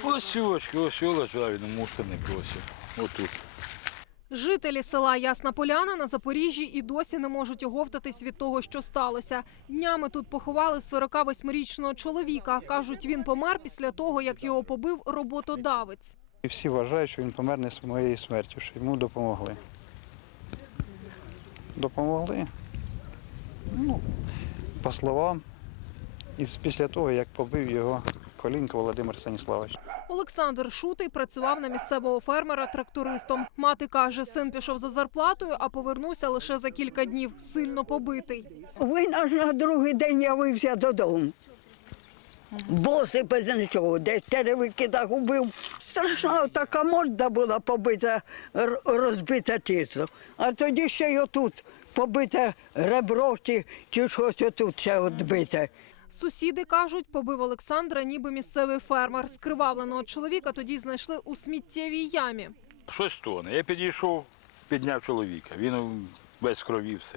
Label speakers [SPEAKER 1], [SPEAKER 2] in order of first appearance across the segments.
[SPEAKER 1] Ось лежав він у мусорнику, ось, отут.
[SPEAKER 2] Жителі села Ясна Поляна на Запоріжжі і досі не можуть оговтатись від того, що сталося. Днями тут поховали 48-річного чоловіка. Кажуть, він помер після того, як його побив роботодавець.
[SPEAKER 3] І всі вважають, що він помер не своєю смертю, що йому допомогли. Допомогли, по словам, і після того, як побив його Колінко Володимир Станіславович.
[SPEAKER 2] Олександр Шутий працював на місцевого фермера трактористом. Мати каже, син пішов за зарплатою, а повернувся лише за кілька днів, сильно побитий.
[SPEAKER 4] Він аж на другий день явився додому. Босий без нічого, десь черевики загубив. Страшна така морда була побита, розбита тісто. А тоді ще й отут побите ребро чи щось отут ще відбите.
[SPEAKER 2] Сусіди кажуть, побив Олександра ніби місцевий фермер. Скривавленого чоловіка тоді знайшли у сміттєвій ямі.
[SPEAKER 1] Щось тоне. Я підійшов, підняв чоловіка, він весь в крові все.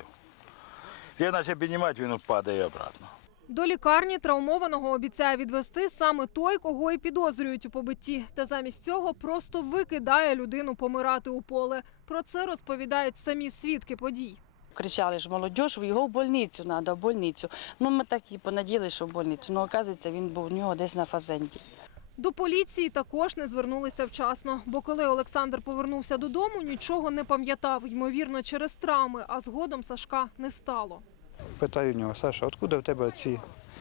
[SPEAKER 1] Я почав піднімати, він падає обратно.
[SPEAKER 2] До лікарні травмованого обіцяє відвести саме той, кого і підозрюють у побитті. Та замість цього просто викидає людину помирати у поле. Про це розповідають самі свідки подій.
[SPEAKER 5] Кричали ж, молодь, його в больницю треба, в больницю. Ми так і понадіялися, що в больницю. Оказується, він був у нього десь на фазенді.
[SPEAKER 2] До поліції також не звернулися вчасно, бо коли Олександр повернувся додому, нічого не пам'ятав, ймовірно, через травми, а згодом Сашка не стало.
[SPEAKER 3] Питаю у нього: Саша, откуда в тебе ці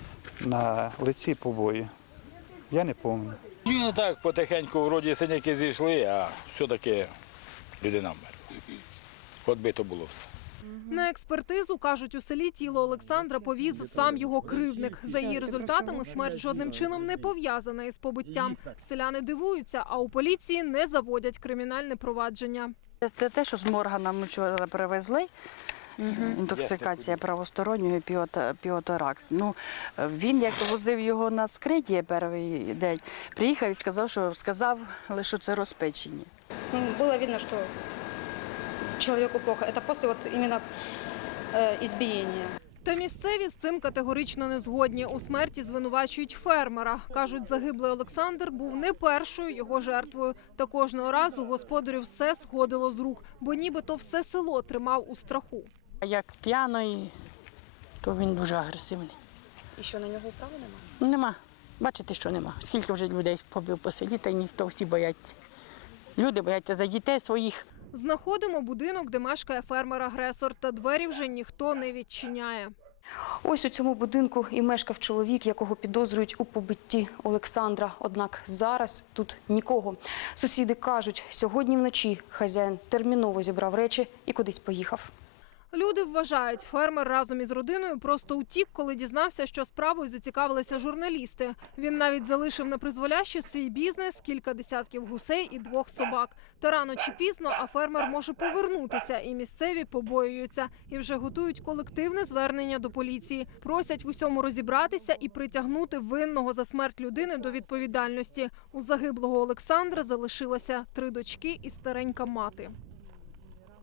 [SPEAKER 3] на лиці побої? Я не пам'ятаю.
[SPEAKER 1] Він так потихеньку, вроді синяки зійшли, а все-таки людина вмерла. Відбито було все.
[SPEAKER 2] На експертизу, кажуть, у селі тіло Олександра повіз сам його кривдник. За її результатами смерть жодним чином не пов'язана із побиттям. Селяни дивуються, а у поліції не заводять кримінальне провадження.
[SPEAKER 5] Це те, що з морга нам вчора привезли. Інтоксикація правостороннього і піоторакс. Він, як возив його на скриті перший день, приїхав і сказав, що це розпечення.
[SPEAKER 6] Було видно, що чоловіку плохо. Це після іменно избиения.
[SPEAKER 2] Та місцеві з цим категорично не згодні. У смерті звинувачують фермера. Кажуть, загиблий Олександр був не першою його жертвою. Та кожного разу господарю все сходило з рук, бо нібито все село тримав у страху.
[SPEAKER 5] Як п'яний, то він дуже агресивний.
[SPEAKER 6] І що, на нього права немає?
[SPEAKER 5] Нема. Бачите, що нема. Скільки вже людей побив по селі, та ніхто, всі бояться. Люди бояться за дітей своїх.
[SPEAKER 2] Знаходимо будинок, де мешкає фермер-агресор, та двері вже ніхто не відчиняє.
[SPEAKER 7] Ось у цьому будинку і мешкав чоловік, якого підозрюють у побитті Олександра. Однак зараз тут нікого. Сусіди кажуть, сьогодні вночі хазяїн терміново зібрав речі і кудись поїхав.
[SPEAKER 2] Люди вважають, фермер разом із родиною просто утік, коли дізнався, що справою зацікавилися журналісти. Він навіть залишив на призволяще свій бізнес, кілька десятків гусей і 2 собак. Та рано чи пізно, а фермер може повернутися, і місцеві побоюються. І вже готують колективне звернення до поліції. Просять в усьому розібратися і притягнути винного за смерть людини до відповідальності. У загиблого Олександра залишилося 3 дочки і старенька мати.